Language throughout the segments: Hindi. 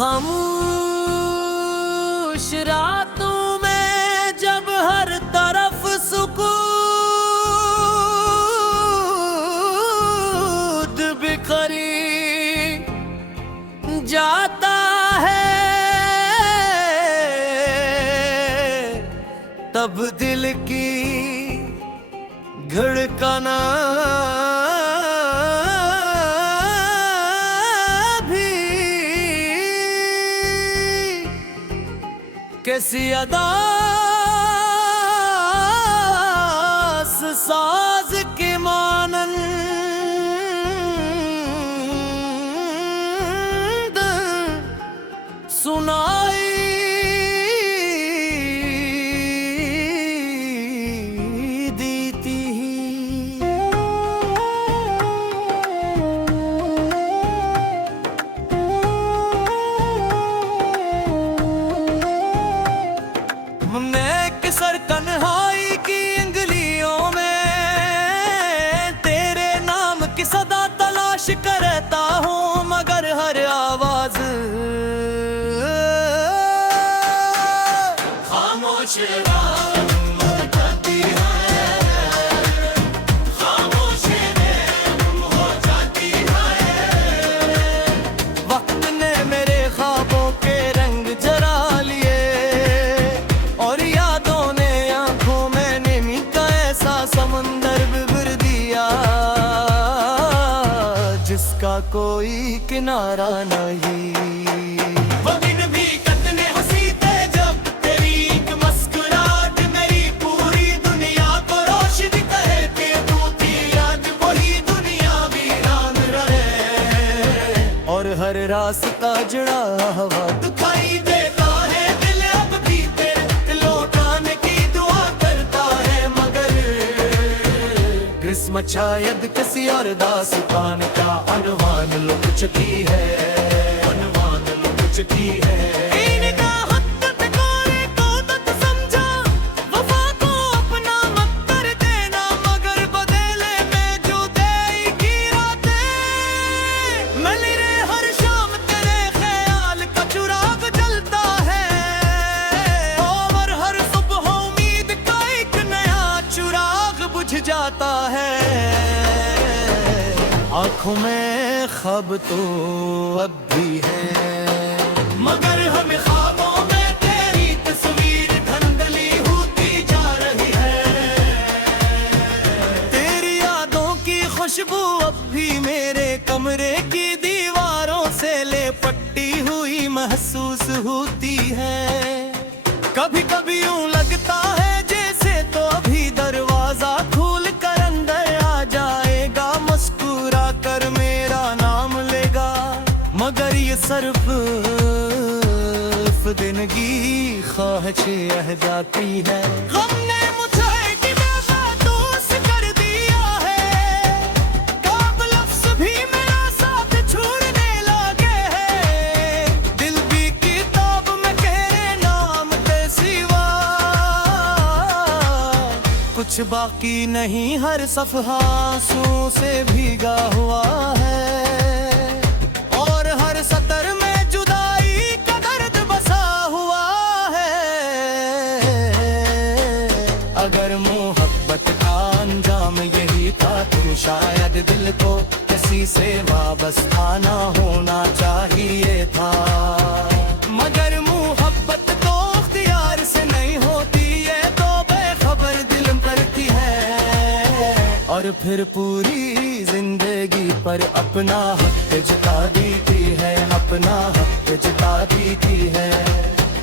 खामोश रातों में जब हर तरफ सुकून बिखरी जाता है, तब दिल की धड़कना कैसी अदास साज के मानंद सुनाई देती सर कन्हाई की अंगलियों में तेरे नाम की सदा तलाश करता हूँ, मगर हर आवाज खामोश जिसका कोई किनारा नहीं। वो दिन भी कितने हंसी थे जब तेरी एक मुस्कुराहट मेरी पूरी दुनिया को रोशनी कहते तू थी, आज वही दुनिया वीरान रहे और हर रास्ता जड़ा हवा दिखाई देता है, दिल अब भी तेरे लौटाने की दुआ करता है, मगर किस्मत शायद किसी और दास्तान का अनुमान लुक चुकी है, अनुमान लुक चुकी है। इनका हक ठिकाने को तो समझा, वफा को अपना मत कर देना, मगर बदले में जुदाई की रातें मिली रे हर शाम तेरे ख्याल का चिराग जलता है, और हर सुबह उम्मीद का एक नया चिराग बुझ जाता है। आँखों में ख्वाब तो अब भी है, मगर हमें ख्वाबों में तेरी तस्वीर धुंधली होती जा रही है। तेरी यादों की खुशबू अब भी मेरे कमरे की दीवारों से लिपटी हुई महसूस होती है। कभी कभी यूं लगता है जैसे तो अभी दरवाजा खोल कर अंदर आ जाएगा, मुस्कुरा कर मेरा नाम लेगा, मगर ये सिर्फ दिनगी ख्वाहिशें रह जाती है। गम ने मुझे कि बेबस कर दिया है, काब लफ्ज़ भी मेरा साथ छोड़ने लगे हैं, दिल भी किताब में तेरे नाम के सिवा कुछ बाकी नहीं, हर सफ़हा आंसुओं से भीगा हुआ है, और हर सतर में जुदाई का दर्द बसा हुआ है। अगर मोहब्बत का अंजाम यही था तो शायद दिल को किसी से वाबस्ता ना होना चाहिए था, मगर मोहब्बत तो इख्तियार से नहीं होती, ये तो बेखबर दिल करती है, और फिर पूरी जिंदगी पर अपना हक जता देती है, अपना हक जता देती है।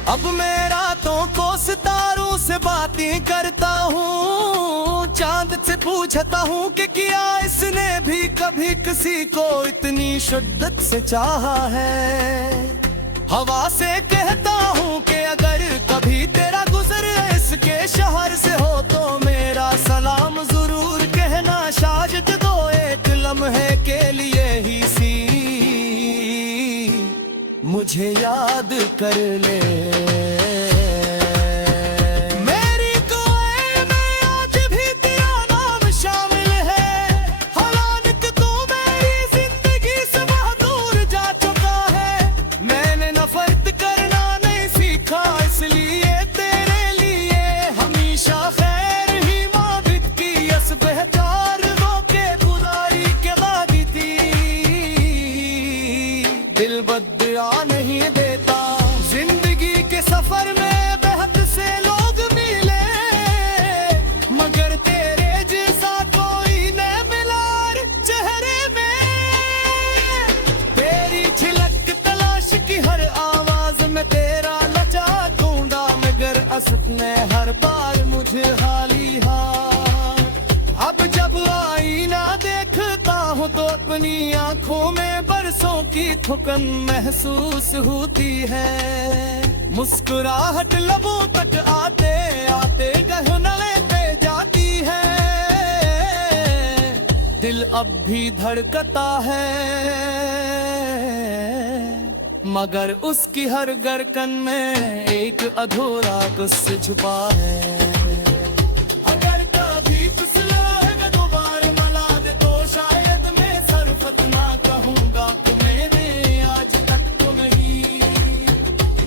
अब मैं रातों को सितारों से बातें करता हूँ, चांद से पूछता हूँ कि क्या इसने भी कभी किसी को इतनी शिद्दत से चाहा है। हवा से कहता हूँ कि अगर कभी तेरा गुजर इसके शहर से हो तो मेरा सलाम जरूर कहना, शायद दो एक लम्हे के लिए ही सी मुझे याद कर ले। मेरी दुआएं में आज भी तेरा नाम शामिल है, हालांकि तू मेरी जिंदगी से बहुत दूर जा चुका है। मैंने नफरत मैं हर बार मुझे हाली हार। अब जब आईना देखता हूँ तो अपनी आंखों में बरसों की थकन महसूस होती है। मुस्कुराहट लबों तक आते आते गहना लेते जाती है। दिल अब भी धड़कता है मगर उसकी हर धड़कन में एक अधूरा कुछ छुपा है। अगर कभी फिसला दोबारा मला दे तो शायद मैं सरफत ना कहूँगा कि मैंने आज तक तो नहीं।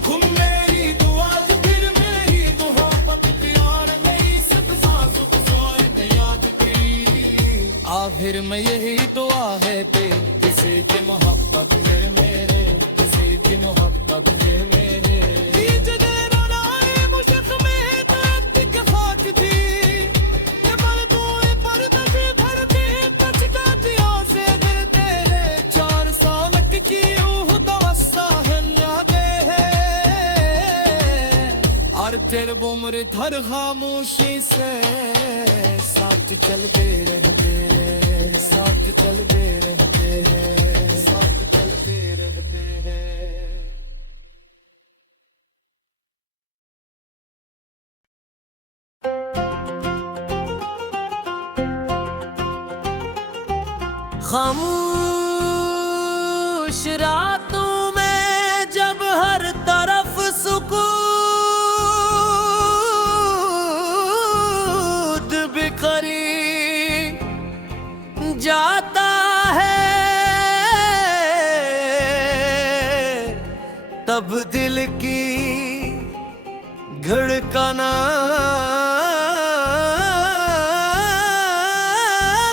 तुम मेरी दुआ फिर मेरी मोहब्बत प्यार मेरी सब सांसों को सोए याद की। आखिर में यही दुआ है पे किसी की मोहब्बत मेरे किसी की मोहब्बत मेरे। तेरे बुमर धर खामोशी से साथ चलते रहते रे, साथ चलते रहते रे, साथ चलते रहते रे। खामोश रातों में जब हर तरफ सुकून जाता है तब दिल की धड़कना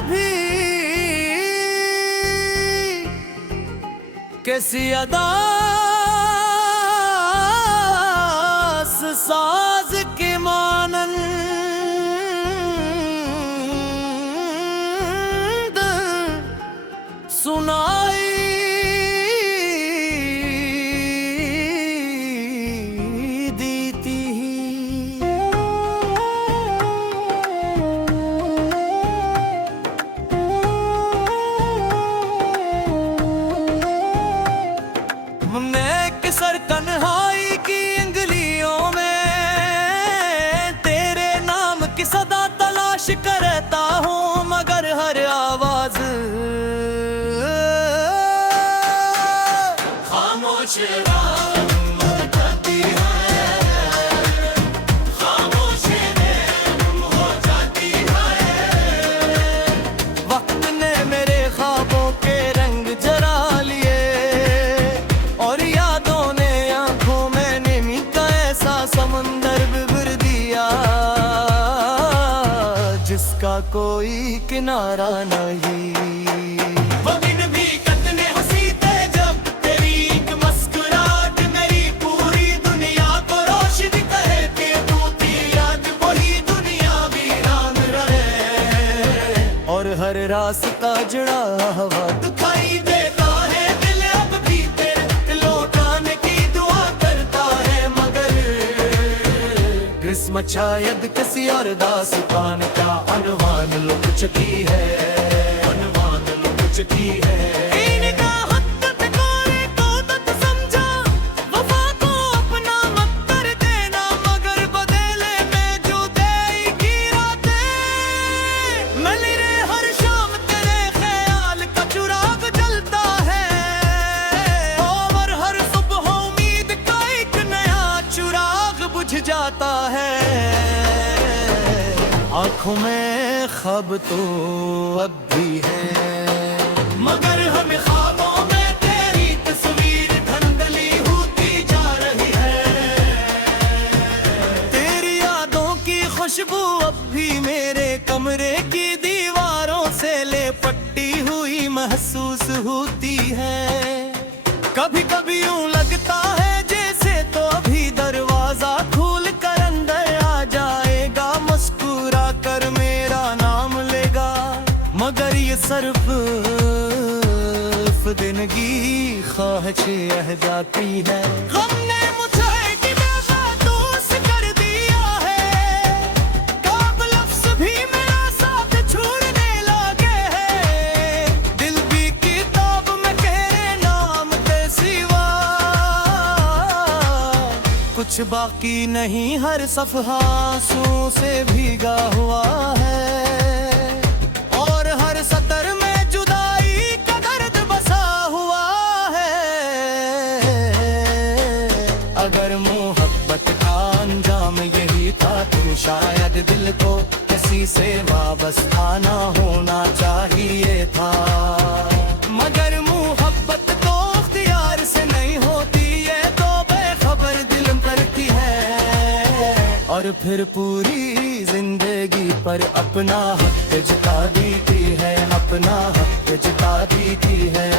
भी कैसी अदास साज के मानन सुनाई देती। मैं किसर तन्हाई की अंगलियों में तेरे नाम की सदा तलाश करता हूँ मगर हर आवाज खामोश जिसका कोई किनारा नहीं। वो दिन भी कितने हंसी थे जब तेरी एक मुस्कुराहट मेरी पूरी दुनिया को रोशनी कहती तू थी। याद वही दुनिया वीरान रहे और हर रास्ता जुड़ा हुआ दिखाई देता है दिल अब भी तेरे लौटाने की दुआ करता है मगर किस्मत शायद किसी और दास्तान का अनुमान लुक चुकी है, अनुमान लुक चुकी है। जाता है आँखों में ख्वाब तो अब भी है मगर हम ख्वाबों में तेरी तस्वीर धुंधली होती जा रही है। तेरी यादों की खुशबू अब भी मेरे कमरे की दीवारों से लिपटी हुई महसूस होती है। कभी कभी यूं लगता है जैसे तो अभी दरवाजा खुल कर अंदर आ जाएगा, मुस्कुरा कर मेरा नाम लेगा मगर ये सिर्फ दिनगी ख्वाहिश रह जाती है। गम ने मुझे कि बेबस कर दिया है कुछ बाकी नहीं, हर सफ़हा आंसुओं से भीगा हुआ है और हर सतर में जुदाई का दर्द बसा हुआ है। अगर मोहब्बत का अंजाम यही था तो शायद दिल को किसी से वाबस्ता ना होना चाहिए था। मगर मोहब्बत तो इख्तियार से नहीं होती, ये तो बेखबर दिल करती है और फिर पूरी जिंदगी पर अपना हक जता देती है, अपना हक जता देती है।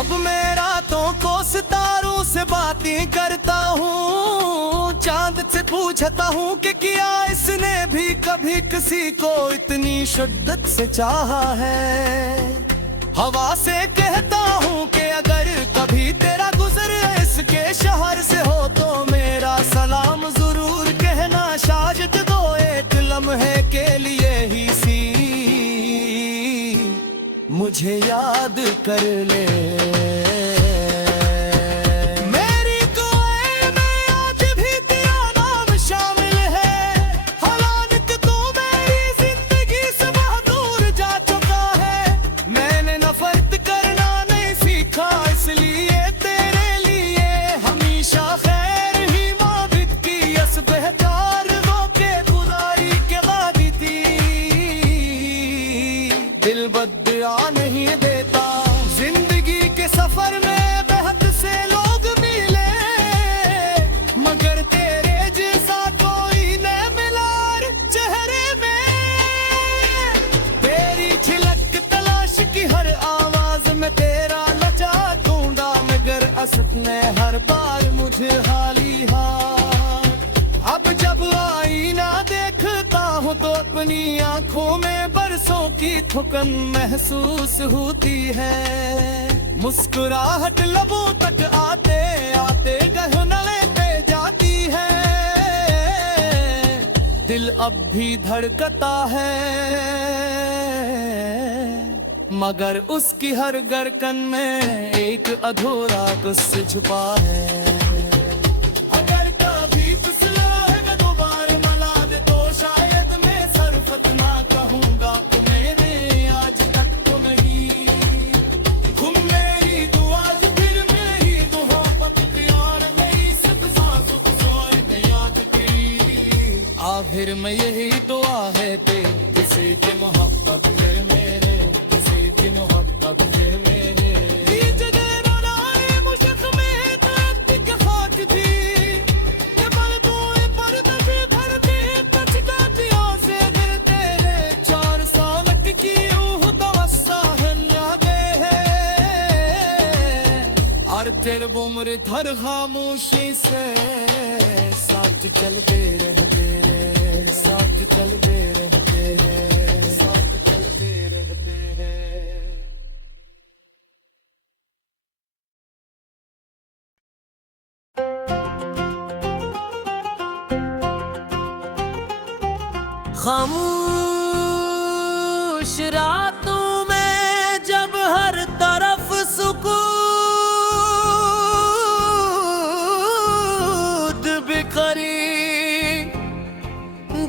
अब मैं रातों को सितारों से बातें करता हूँ, चांद से पूछता हूँ कि क्या इसने भी कभी किसी को इतनी शिद्दत से चाहा है। हवा से कहता हूँ कि अगर कभी तेरा गुजर इसके शहर से हो तो मेरा सलाम जरूर कहना, शायद दो एक लम्हे के लिए ही सी मुझे याद कर ले। मेरी दुआएं में आज भी तेरा नाम शामिल है, हालांकि तू मेरी जिंदगी से बहुत दूर जा चुका है। मैंने नफरत करना नहीं सीखा, इसलिए तेरे लिए हमेशा खैर ही माबिद की यस बेहतर वो के खुदाई के वादी थी। दिल बदया नहीं देता, जिंदगी के सफर में बेहद से लोग मिले, मगर तेरे जैसा कोई न मिला चेहरे में। तेरी झलक तलाश की हर आवाज में तेरा लचा ढूंढा, मगर असद ने हर बार मुझे हाली हार। अब जब आईना देखता हूँ तो अपनी आंखों में बरसों की थकन महसूस होती है। मुस्कुराहट लबों तक आते आते गहनले पे जाती है। दिल अब भी धड़कता है, मगर उसकी हर धड़कन में एक अधूरा कुछ छुपा है। अगर कभी तुझसे दोबारा मिला दे तो शायद मैं सरफत ना कहूँगा कि मैंने आज तक तुम ही। तुम मेरी दुआ फिर मेरी मोहब्बत प्यार मेरी सब सांसों को सोए याद की। आखिर में यही दुआ है ते किसी की मोहब्बत में मेरे, किसी की मोहब्बत में मेरे। तेरे उम्र धर खामोशी से साथ चलते रहते हैं, साथ चलते रहते हैं, साथ चलते रहते हैं। खामोश रातों में जब हर तरफ सुकून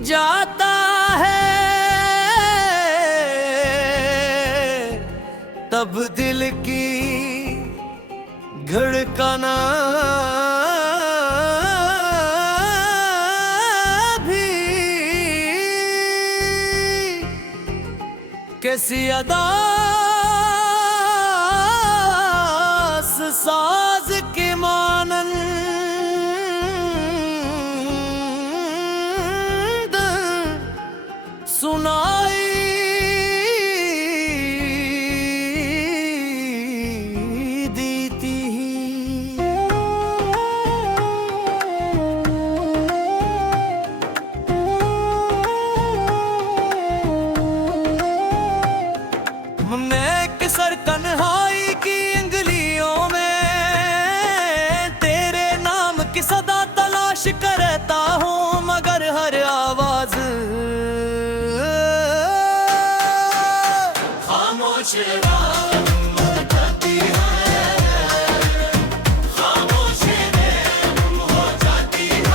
जाता है, तब दिल की धड़कना भी कैसी अदास साज के मानन सुनाई देती हमने किसर तन्हाई की अंगलियों में तेरे नाम की सदा तलाश करता हूँ, मगर हर आवाज खामोश हो जाती है।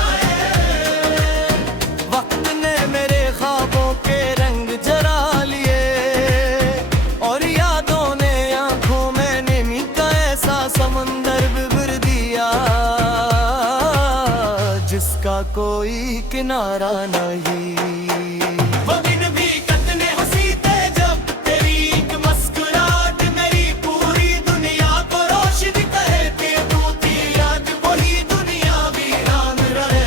कोई किनारा नहीं। वो दिन भी कितने हंसी थे जब तेरी एक मुस्कुराहट मेरी पूरी दुनिया को रोशनी कहती तू थी। आज वही दुनिया वीरान रहे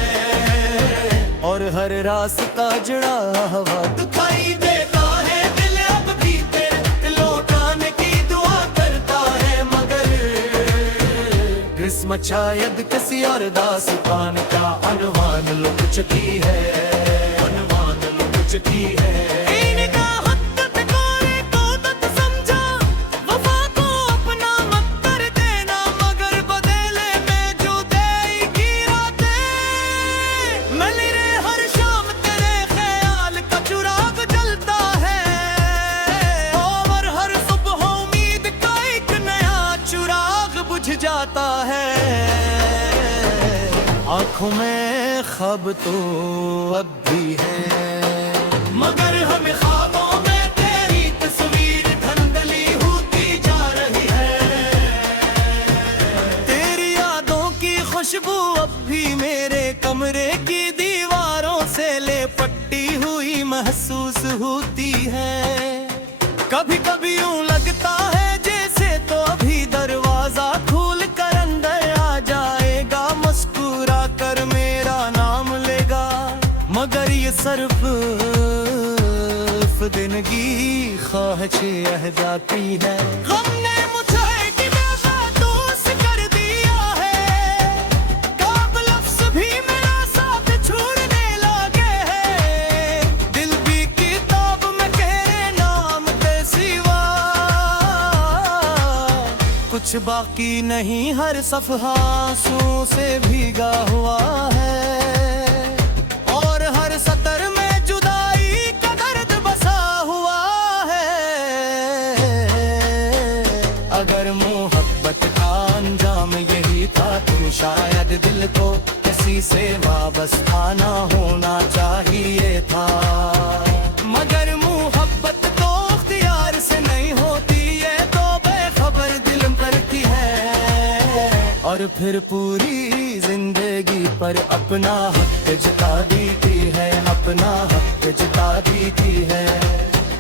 और हर रास्ता जड़ा हवा दिखाई देता है दिल अब भी तेरे लौटाने की दुआ करता है। मगर किस्मत शायद किसी और दास्तान का अनुमान लुक चुकी है, अनुमान लुक चुकी है। इनका हक़ कोरे को मत समझा, वफा को अपना मत कर देना। मगर बदले में जुदाई की रातें मिली रे हर शाम तेरे ख्याल का चिराग जलता है। और हर सुबह उम्मीद का एक नया चिराग बुझ जाता है। आँखों में ख्वाब तो अब भी है, मगर हमें ख्वाबों में तेरी तस्वीर धुंधली होती जा रही है। तेरी यादों की खुशबू अब भी मेरे कमरे की दीवारों से लिपटी हुई महसूस होती है। कभी कभी यूं लगता है जैसे तो अभी दरवाजा खोल कर अंदर आ जाएगा, मुस्कुरा कर मेरा नाम लेगा। मगर ये सिर्फ दिनगी ख्वाहिश रह जाती है। गम ने मुझे कि बेबस कर दिया है, काब लफ्ज़ भी मेरा साथ छोड़ने लगे हैं। दिल भी किताब में तेरे नाम के सिवा कुछ बाकी नहीं, हर सफ़हा आंसुओं से भीगा हुआ है। और हर सतर में जुदाई का दर्द बसा हुआ है। अगर मोहब्बत का अंजाम यही था तो शायद दिल को किसी से वाबस्ता ना होना चाहिए था। मगर मोहब्बत तो इख्तियार से नहीं होती, ये तो बेखबर दिल करती है। और फिर पूरी जिंदगी पर अपना हक जता देती है, अपना हक जता देती है।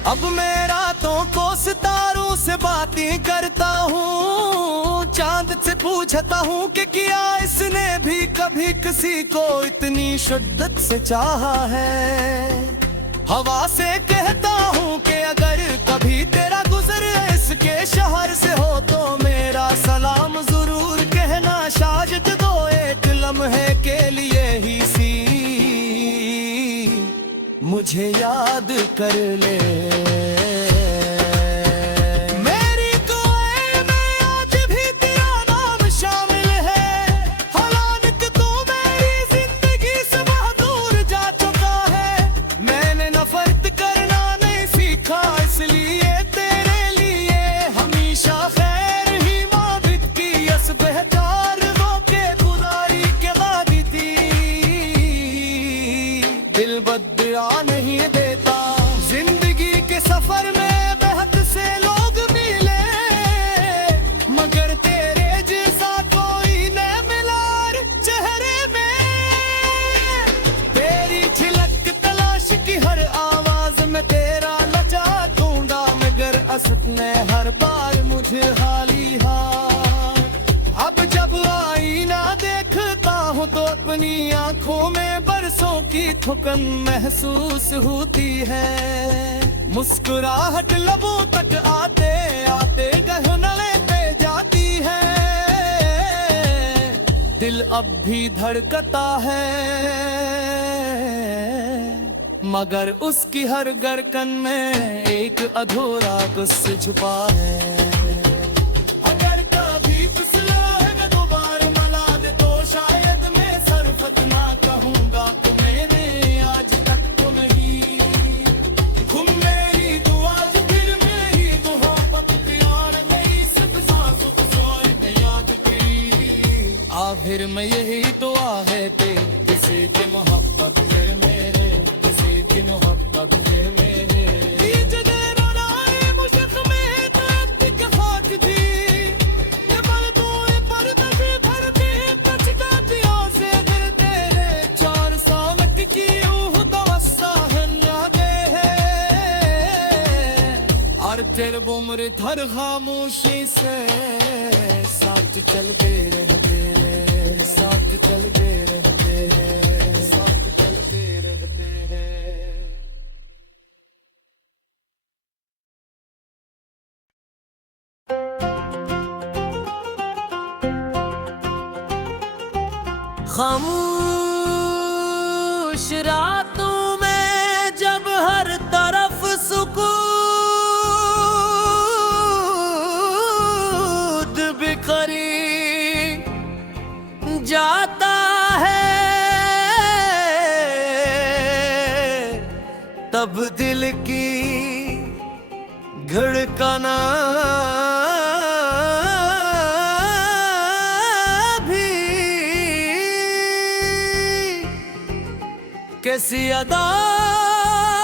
अब मैं रातों को सितारों से बातें करता हूँ, चांद से पूछता हूँ कि क्या इसने भी कभी किसी को इतनी शिद्दत से चाहा है। हवा से कहता हूँ कि अगर कभी तेरा गुजर इसके शहर से हो तो मेरा सलाम जरूर कहना। शायद दो एक लम्हे के लिए ही सी मुझे याद कर ले। मेरी दुआएं में आज भी तेरा नाम शामिल है। हालांकि तू मेरी जिंदगी से बहुत दूर जा चुका है। मैंने नफरत करना नहीं सीखा, इसलिए तेरे लिए हमेशा खैर ही माबिद की यस बेहतर वो के गुजारी के वादी थी। दिल बदला नहीं देता, जिंदगी के सफर में बेहद से लोग मिले, मगर तेरे जैसा कोई न मिला चेहरे में। तेरी छिलक तलाश की हर आवाज में तेरा लजा ढूंढा, मगर असत ने हर बार मुझे खाली हाथ। अब जब आईना देखता हूँ तो अपनी आंखों में बरसों की थकन महसूस होती है। मुस्कुराहट लबों तक आते आते गहनले पे जाती है। दिल अब भी धड़कता है, मगर उसकी हर धड़कन में एक अधूरा कुछ छुपा है। अगर कभी फिसला दोबारा मला दे तो शायद मैं सरफत ना कहूँगा। मैंने आज तक तो नहीं, तुम मेरी दुआ फिर मेरी दुआ पक प्यार मेरी सब सांसों को सोए में याद की। आखिर में यही दुआ है ते किसी की मोहब्बत में मेरे, किसी की मोहब्बत में मेरे। हर तेर बुमर थर खामोशी से साथ चलते रहते, साथ चलते रहते, साथ चलते रहते हैं। खामोश रातों में जब हर तरफ सुकून बिखरी जाता है, तब दिल की धड़कना कैसी अदास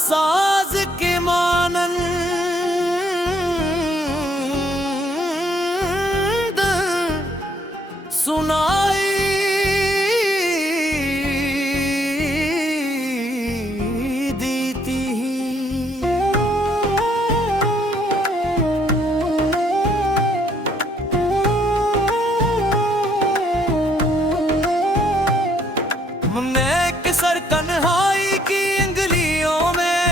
साज के मानंद सुनाई देती सर कन्हाई की अंगलियों में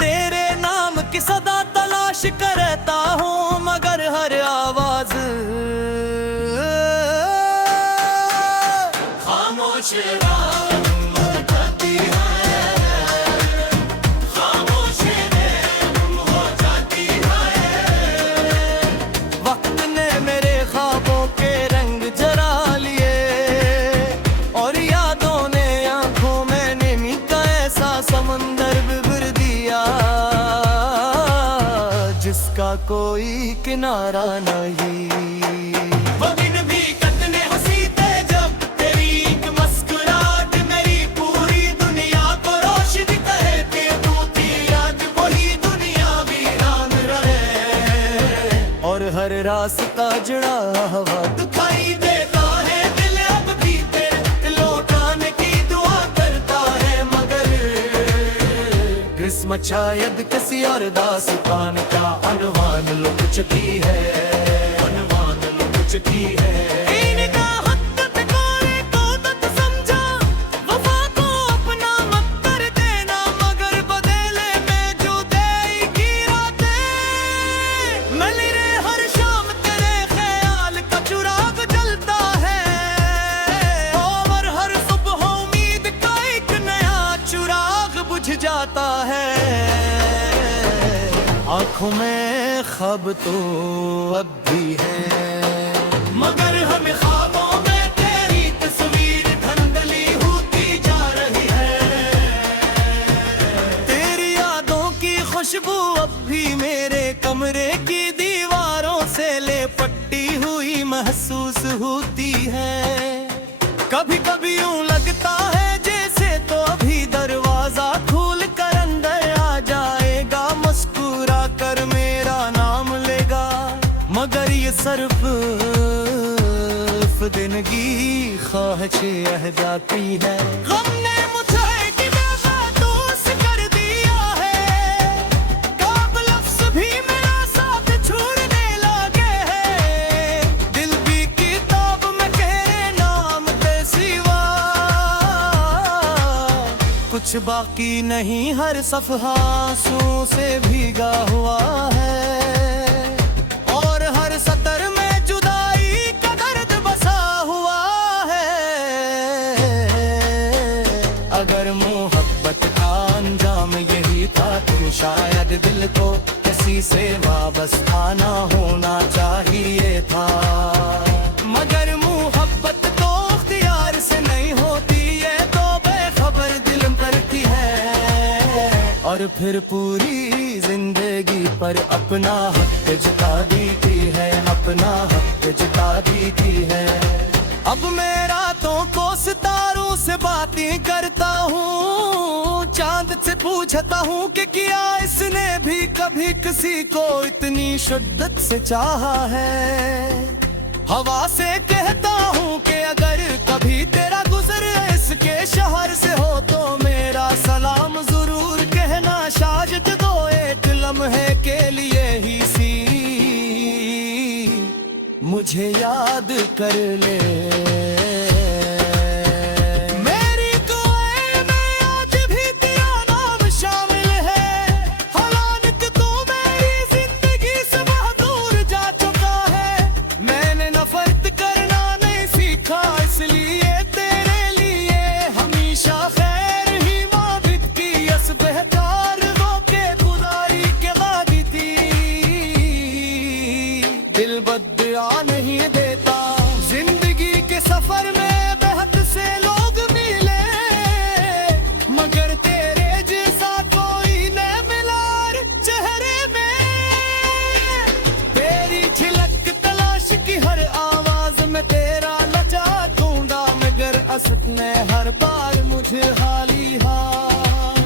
तेरे नाम की सदा तलाश करता हूँ, मगर हर आवाज खामोश जिसका कोई किनारा नहीं। वो दिन भी कितने हंसी थे जब तेरी एक मुस्कुराहट मेरी पूरी दुनिया को रोशनी कहती तू थी, आज वही दुनिया वीरान रहे। और हर रास्ता जुड़ा हवा दिखाई देता है दिल अब भी तेरे लौटाने की दुआ करता है, मगर किस्मत शायद किसी और दास्तान का अनुमान लुक चुकी है, अनुमान लुक चुकी है। जाता है आँखों में ख्वाब तो अब भी है, मगर हमें ख्वाबों में तेरी तस्वीर धुंधली होती जा रही है। तेरी यादों की खुशबू अब भी मेरे कमरे की दीवारों से लिपटी हुई महसूस होती है। कभी कभी यूं लगता है जैसे तो अभी दरवाजा खोल कर अंदर आ जाएगा, मुस्कुरा कर मेरा नाम लेगा, मगर ये सिर्फ दिनगी ख्वाहिश रह जाती है। गम ने मुझे कि बेबस कर दिया है, काब लफ्ज़ भी मेरा साथ छोड़ने लगे हैं। दिल भी किताब में तेरे नाम के सिवा कुछ बाकी नहीं, हर सफ़हा आंसुओं से भीगा हुआ है, और हर सतर में जुदाई का दर्द बसा हुआ है। अगर मोहब्बत का अंजाम यही था तो शायद दिल को किसी से वाबस्ता ना होना चाहिए था, मगर मोहब्बत तो इख्तियार से नहीं होती, ये तो बेखबर दिल करती है, और फिर पूरी जिंदगी पर अपना हक जता देती है, अपना हक जता देती है। अब मैं रातों को सितारों से बातें करता हूँ, चांद से पूछता हूँ कि क्या इसने भी कभी किसी को इतनी शिद्दत से चाहा है। हवा से कहता हूँ कि अगर कभी तेरा गुजर उसके शहर से हो तो मेरा सलाम जरूर कहना। शायद दो एक लम्हे के लिए ही सी मुझे याद कर ले। मेरी दुआएं में आज भी तेरा नाम शामिल है। हालांकि तू मेरी जिंदगी से बहुत दूर जा चुका है। मैंने नफरत करना नहीं सीखा, इसलिए तेरे लिए हमेशा खैर ही माबिद की यस बेहतर वो के खुदाई के वादी थी। दिल बदया नहीं देता, जिंदगी के सफर में बेहद से लोग मिले, मगर तेरे जैसा कोई न मिला चेहरे में। तेरी झलक तलाश की हर आवाज में तेरा लचा ढूंढा, मगर असद ने हर बार मुझे हाली हार।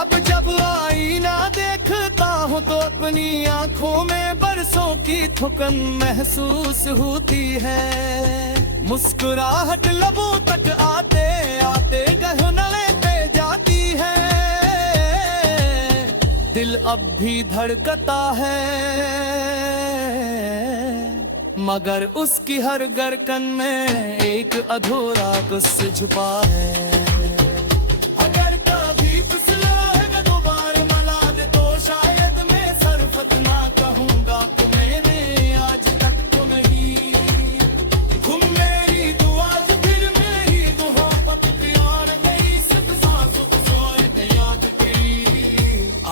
अब जब आईना देखता हूँ तो अपनी आंखों में बरसों की थकन महसूस होती है। मुस्कुराहट लबों तक आते आते गहनले पे जाती है। दिल अब भी धड़कता है, मगर उसकी हर धड़कन में एक अधूरा कुछ छुपा है। अगर कभी फिसला दोबारा मला दे तो शायद मैं सरफत ना कहूँगा कि मैंने आज तक तो नहीं। तुम मेरी दुआ फिर मेरी मोहब्बत प्यार मेरी सब सांसों को सोए ते याद तेरी।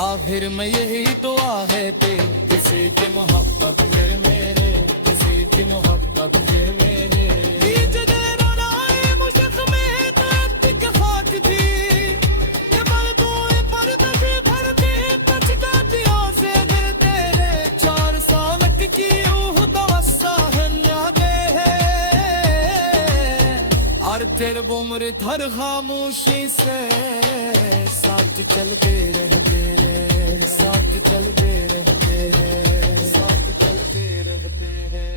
आखिर में यही दुआ है ते किसी की मोहब्बत फिर मेरे, किसी की मोहब्बत फिर मेरे। तेरे बुमर धर खामोशी से साथ चलते रहते रे, साथ चलते रहते रे, साथ चलते रहते रे।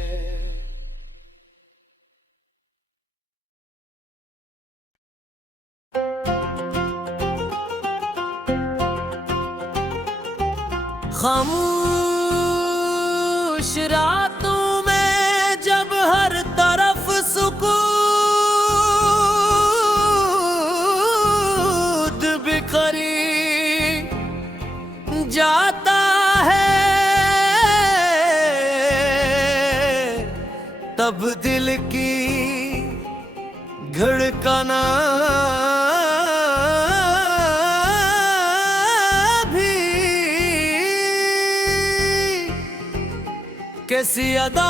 खामोश रातों में जब हर तरफ सुकून जाता है, तब दिल की धड़कना भी कैसी अदास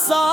सा